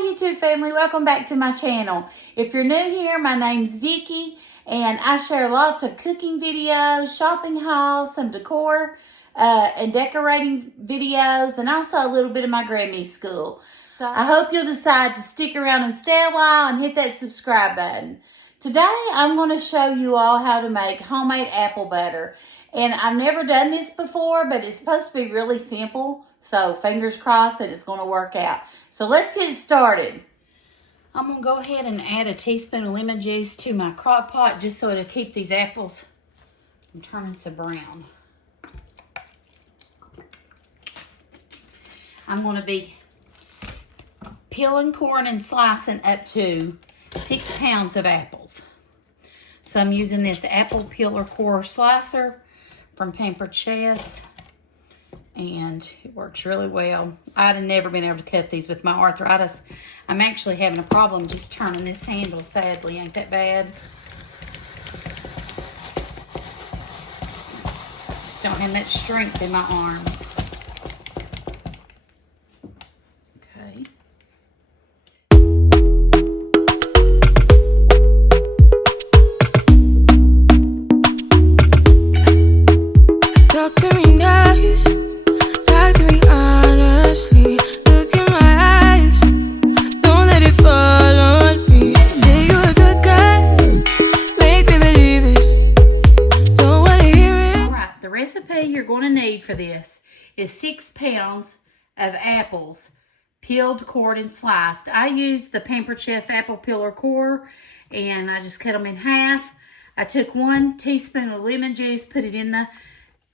Hi YouTube family, welcome back to my channel. If you're new here, my name's Vicki and I share lots of cooking videos, shopping hauls, some decor and decorating videos, and also a little bit of my Grammy school. So I hope you'll decide to stick around and stay a while and hit that subscribe button. Today I'm going to show you all how to make homemade apple butter. And I've never done this before, but it's supposed to be really simple. So fingers crossed that it's going to work out. So let's get started. I'm going to go ahead and add a teaspoon of lemon juice to my crock pot just so it'll keep these apples from turning so brown. I'm going to be peeling, coring, and slicing up to 6 pounds of apples. So I'm using this apple peeler core slicer from Pampered Chef, and it works really well. I'd have never been able to cut these with my arthritis. I'm actually having a problem just turning this handle, sadly. Ain't that bad? Just don't have much strength in my arms. Okay. Talk to me nice, talk to me honestly. Look in my eyes, don't let it fall on me. Say you a good guy, make me believe it. Don't wanna hear it. Alright, the recipe you're going to need for this is 6 pounds of apples, peeled, cored, and sliced. I use the Pampered Chef apple peeler core, and I just cut them in half. I took 1 teaspoon of lemon juice, put it in the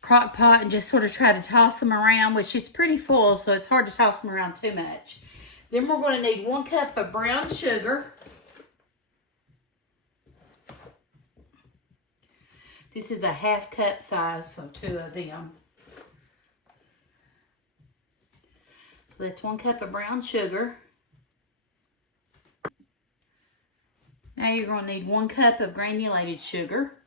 crock pot, and just sort of try to toss them around, which is pretty full, so it's hard to toss them around too much. Then we're going to need 1 cup of brown sugar. This is a half cup size, so 2 of them. So that's 1 cup of brown sugar. Now you're going to need 1 cup of granulated sugar.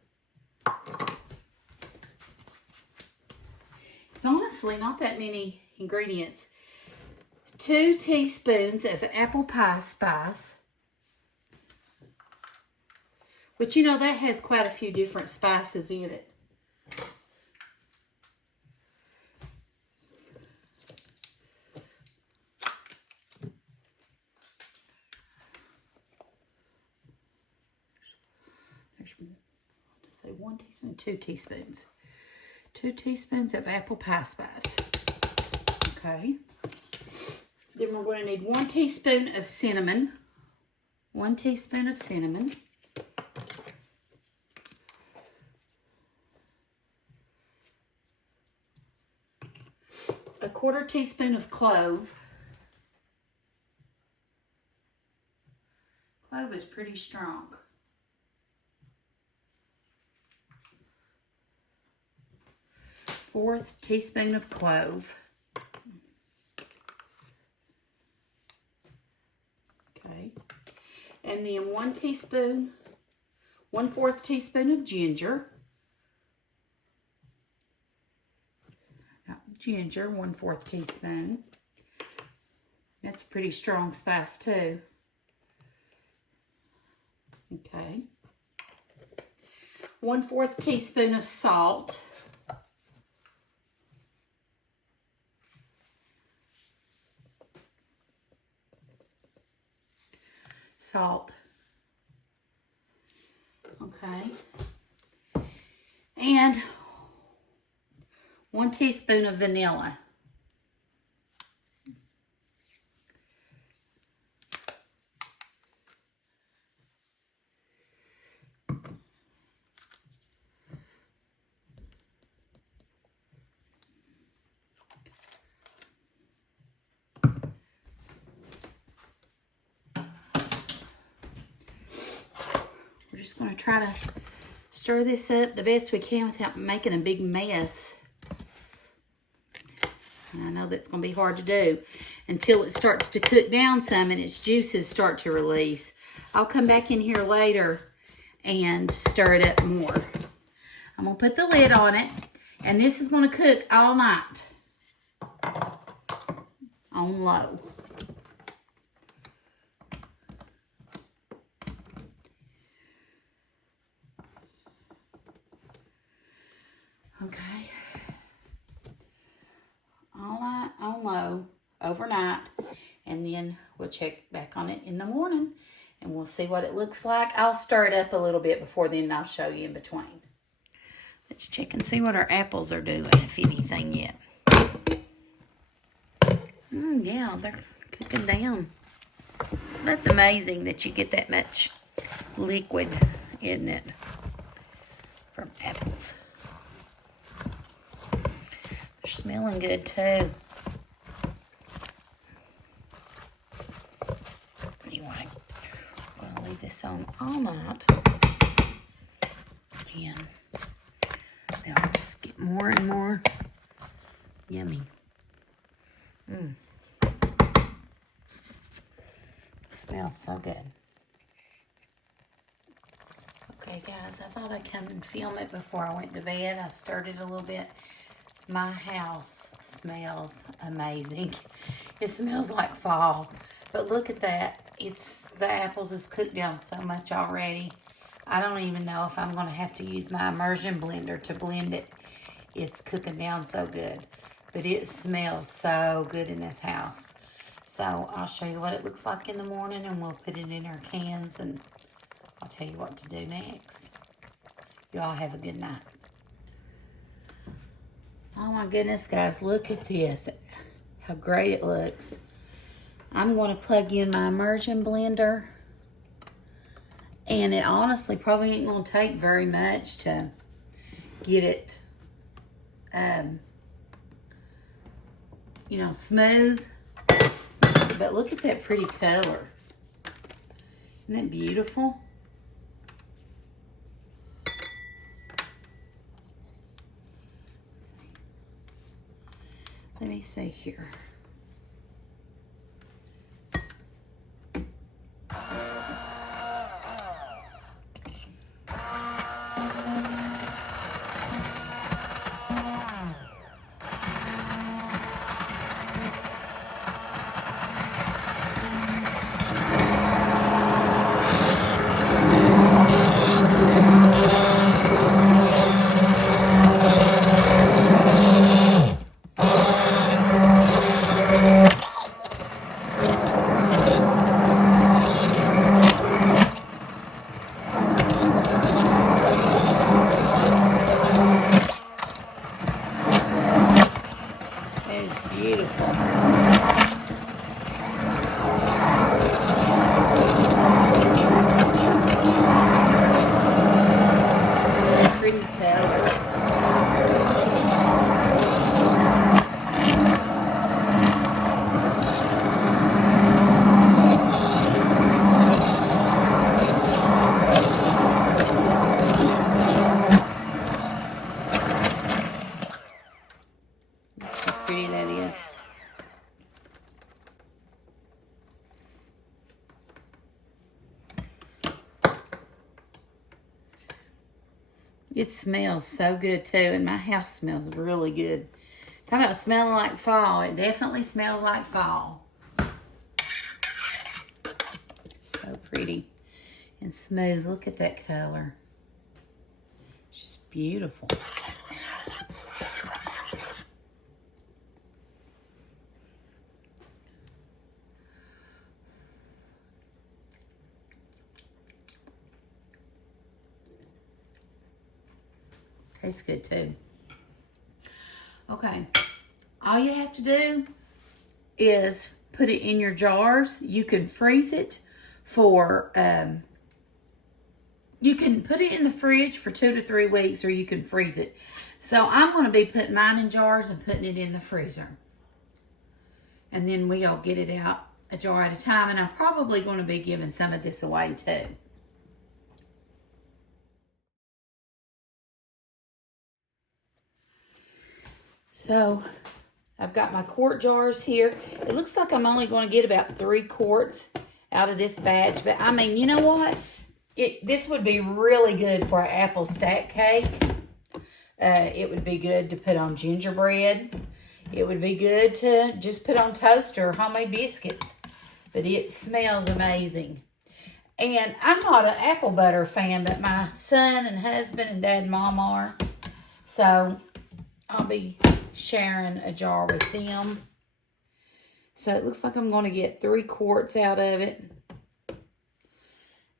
It's honestly not that many ingredients. 2 teaspoons of apple pie spice. Which, you know, that has quite a few different spices in it. Say 1 teaspoon, 2 teaspoons. 2 teaspoons of apple pie spice. Okay. Then we're going to need 1 teaspoon of cinnamon. 1 teaspoon of cinnamon. A 1/4 teaspoon of clove. Clove is pretty strong. 1/4 teaspoon of clove. Okay. And then 1 teaspoon, 1/4 teaspoon of ginger. Ginger, 1/4 teaspoon. That's a pretty strong spice too. Okay. 1/4 teaspoon of salt. Salt. Okay. And 1 teaspoon of vanilla. We're just going to try to stir this up the best we can without making a big mess. And I know that's going to be hard to do until it starts to cook down some and its juices start to release. I'll come back in here later and stir it up more. I'm going to put the lid on it, and this is going to cook all night on low. overnight. And then we'll check back on it in the morning. And we'll see what it looks like. I'll stir it up a little bit before then, and I'll show you in between. Let's check and see what our apples are doing, if anything yet. Yeah, they're cooking down. That's amazing that you get that much liquid, isn't it, from apples. They're smelling good too. Anyway, I'm gonna leave this on all night, and they'll just get more and more yummy. Smells so good. Okay, guys, I thought I'd come and film it before I went to bed. I stirred it a little bit. My house smells amazing. It smells like fall. But look at that. The apples is cooked down so much already. I don't even know if I'm going to have to use my immersion blender to blend it. It's cooking down so good. But it smells so good in this house. So I'll show you what it looks like in the morning, and we'll put it in our cans, and I'll tell you what to do next. You all have a good night. Oh my goodness, guys, look at this. How great it looks. I'm going to plug in my immersion blender. And it honestly probably ain't going to take very much to get it, smooth. But look at that pretty color. Isn't that beautiful? Let me see here. It smells so good too, and my house smells really good. Talking about smelling like fall, it definitely smells like fall. So pretty and smooth. Look at that color. It's just beautiful. Tastes good too. Okay, all you have to do is put it in your jars. You can freeze it for, you can put it in the fridge for 2 to 3 weeks, or you can freeze it. So I'm going to be putting mine in jars and putting it in the freezer. And then we'll get it out a jar at a time. And I'm probably going to be giving some of this away too. So I've got my quart jars here. It looks like I'm only going to get about 3 quarts out of this batch. But I mean, you know what? This would be really good for an apple stack cake. It would be good to put on gingerbread. It would be good to just put on toast or homemade biscuits. But it smells amazing. And I'm not an apple butter fan, but my son and husband and dad and mom are. So I'll be sharing a jar with them. So it looks like I'm going to get 3 quarts out of it.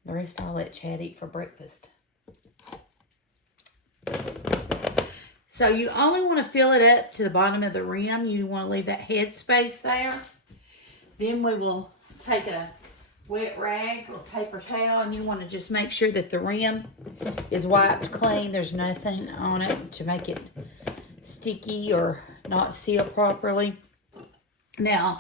The rest I'll let Chad eat for breakfast. So you only want to fill it up to the bottom of the rim. You want to leave that head space there. Then we will take a wet rag or paper towel, and you want to just make sure that the rim is wiped clean. There's nothing on it to make it sticky or not seal properly. Now,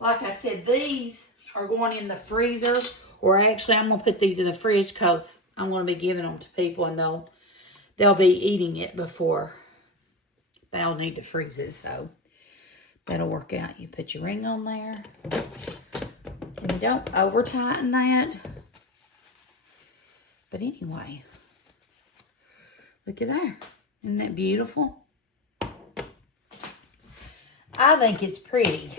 like I said, these are going in the freezer, or actually I'm going to put these in the fridge because I'm going to be giving them to people, and they'll be eating it before they'll need to freeze it. So that'll work out. You put your ring on there, and you don't over tighten that. But anyway, look at there. Isn't that beautiful? I think it's pretty.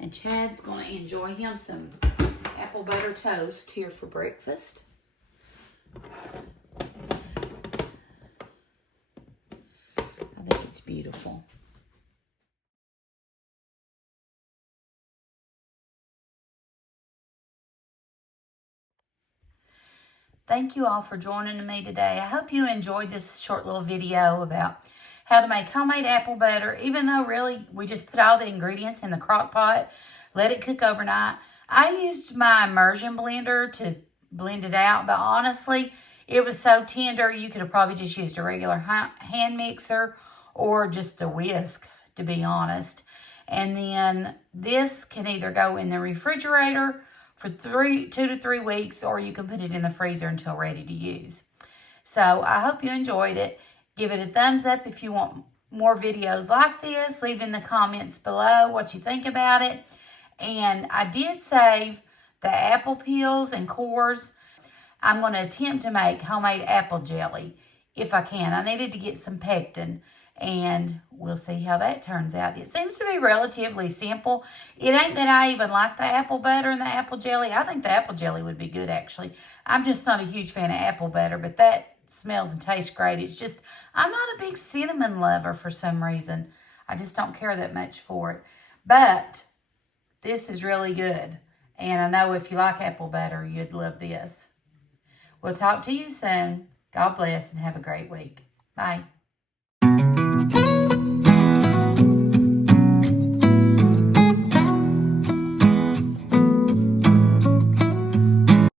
And Chad's going to enjoy him some apple butter toast here for breakfast. I think it's beautiful. Thank you all for joining me today. I hope you enjoyed this short little video about how to make homemade apple butter, even though really we just put all the ingredients in the crock pot, let it cook overnight. I used my immersion blender to blend it out, but honestly, it was so tender, you could have probably just used a regular hand mixer or just a whisk, to be honest. And then this can either go in the refrigerator for 2 to 3 weeks, or you can put it in the freezer until ready to use. So I hope you enjoyed it. Give it a thumbs up if you want more videos like this. Leave in the comments below what you think about it. And I did save the apple peels and cores. I'm going to attempt to make homemade apple jelly if I can. I needed to get some pectin, and we'll see how that turns out. It seems to be relatively simple. It ain't that I even like the apple butter and the apple jelly. I think the apple jelly would be good, actually. I'm just not a huge fan of apple butter, but that smells and tastes great. It's just, I'm not a big cinnamon lover for some reason. I just don't care that much for it. But this is really good. And I know if you like apple butter, you'd love this. We'll talk to you soon. God bless and have a great week. Bye.